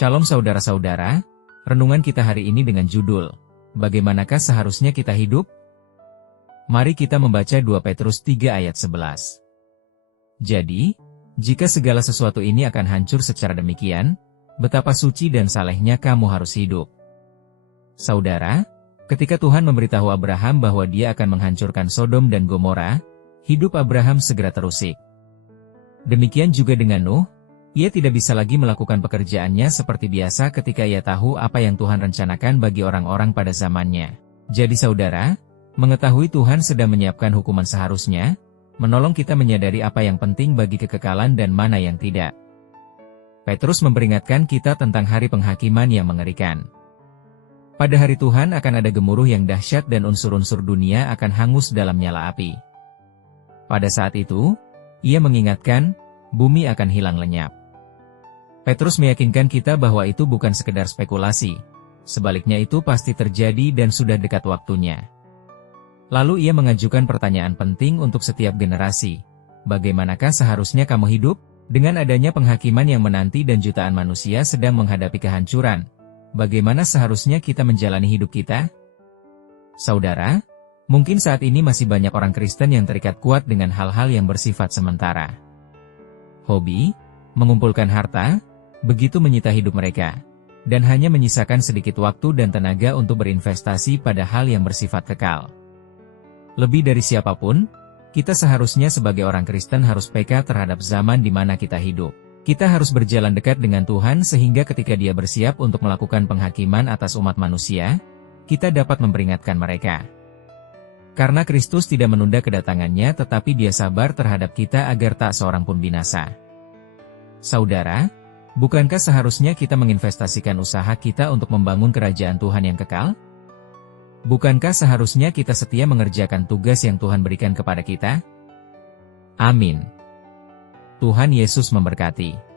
Shalom saudara-saudara, renungan kita hari ini dengan judul, Bagaimanakah seharusnya kita hidup? Mari kita membaca 2 Petrus 3 ayat 11. Jadi, jika segala sesuatu ini akan hancur secara demikian, betapa suci dan salehnya kamu harus hidup. Saudara, ketika Tuhan memberitahu Abraham bahwa dia akan menghancurkan Sodom dan Gomora, hidup Abraham segera terusik. Demikian juga dengan Nuh. Ia tidak bisa lagi melakukan pekerjaannya seperti biasa ketika ia tahu apa yang Tuhan rencanakan bagi orang-orang pada zamannya. Jadi saudara, mengetahui Tuhan sedang menyiapkan hukuman seharusnya, menolong kita menyadari apa yang penting bagi kekekalan dan mana yang tidak. Petrus memperingatkan kita tentang hari penghakiman yang mengerikan. Pada hari Tuhan akan ada gemuruh yang dahsyat dan unsur-unsur dunia akan hangus dalam nyala api. Pada saat itu, ia mengingatkan, bumi akan hilang lenyap. Petrus meyakinkan kita bahwa itu bukan sekedar spekulasi. Sebaliknya itu pasti terjadi dan sudah dekat waktunya. Lalu ia mengajukan pertanyaan penting untuk setiap generasi. Bagaimanakah seharusnya kamu hidup? Dengan adanya penghakiman yang menanti dan jutaan manusia sedang menghadapi kehancuran, bagaimana seharusnya kita menjalani hidup kita? Saudara, mungkin saat ini masih banyak orang Kristen yang terikat kuat dengan hal-hal yang bersifat sementara. Hobi, mengumpulkan harta, begitu menyita hidup mereka, dan hanya menyisakan sedikit waktu dan tenaga untuk berinvestasi pada hal yang bersifat kekal. Lebih dari siapapun, kita seharusnya sebagai orang Kristen harus peka terhadap zaman di mana kita hidup. Kita harus berjalan dekat dengan Tuhan sehingga ketika Dia bersiap untuk melakukan penghakiman atas umat manusia, kita dapat memperingatkan mereka. Karena Kristus tidak menunda kedatangannya tetapi Dia sabar terhadap kita agar tak seorang pun binasa. Saudara, bukankah seharusnya kita menginvestasikan usaha kita untuk membangun kerajaan Tuhan yang kekal? Bukankah seharusnya kita setia mengerjakan tugas yang Tuhan berikan kepada kita? Amin. Tuhan Yesus memberkati.